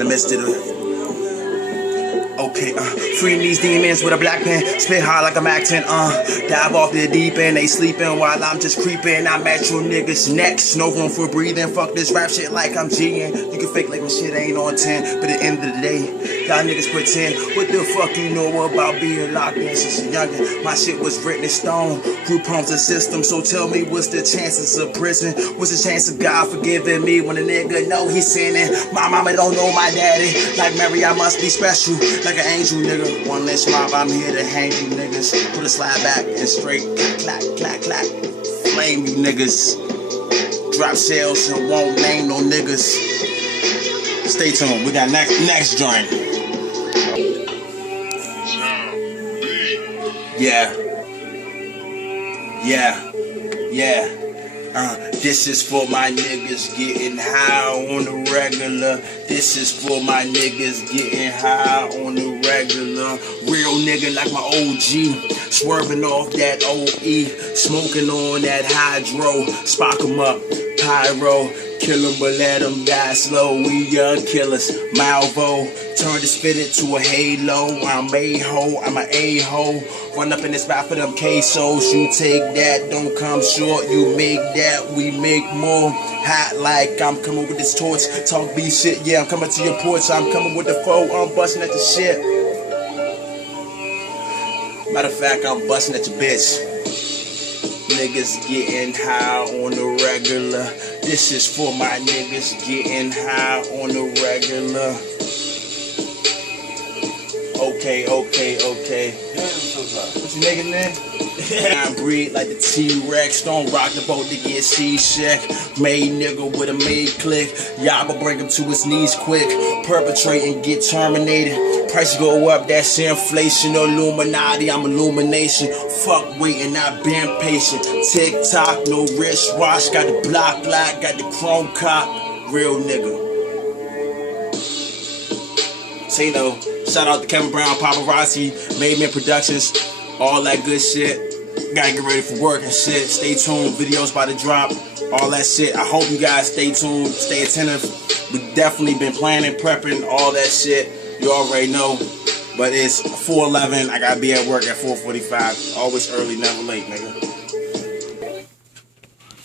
the midst of the okay, freeing these demons with a black pen, spit hard like a Mac 10, dive off the deep end, they sleeping while I'm just creeping. I'm at your niggas next, no room for breathing. Fuck this rap shit like I'm G'ing. You can fake like my shit ain't on 10, but at the end of the day, y'all niggas pretend. What the fuck you know about being locked in since a youngin'? My shit was written in stone, group homes and system. So tell me, what's the chances of prison? What's the chance of God forgiving me when a nigga know he's sinning? My mama don't know my daddy, like Mary I must be special. Like an angel, nigga. One less mob, I'm here to hang you niggas. Put a slide back and straight clack, clack, clack. Flame you niggas. Drop shells and won't name no niggas. Stay tuned, we got next joint. Yeah. This is for my niggas getting high on the regular. This is for my niggas getting high on the regular. Real nigga like my OG, swerving off that OE, smoking on that hydro. Spark 'em up, pyro, kill 'em but let 'em die slow. We young killers, Malvo, turn the spit to a halo. I'm a-ho, I'm an a-ho. Run up in this spot for them quesos. You take that, don't come short. You make that, we make more. Hot like I'm coming with this torch. Talk B shit, yeah, I'm coming to your porch. I'm coming with the foe, I'm busting at the shit. Matter of fact, I'm busting at your bitch. Niggas getting high on the regular. This is for my niggas getting high on the regular. Okay. What you nigga name? I breed like the T-Rex. Don't rock the boat to get seasick. Made nigga with a made click. Y'all bring him to his knees quick. Perpetrate and get terminated. Prices go up, that's inflation. Illuminati, I'm illumination. Fuck waiting, I've been patient. Tick-tock, no wristwatch. Got the block lock, got the chrome cock. Real nigga. Say no. Shout out to Kevin Brown, Paparazzi, Made Men Productions, all that good shit. Gotta get ready for work and shit. Stay tuned, videos about to drop, all that shit. I hope you guys stay tuned, stay attentive. We definitely been planning, prepping, all that shit. You already know. But it's 4:11, I gotta be at work at 4:45. Always early, never late, nigga.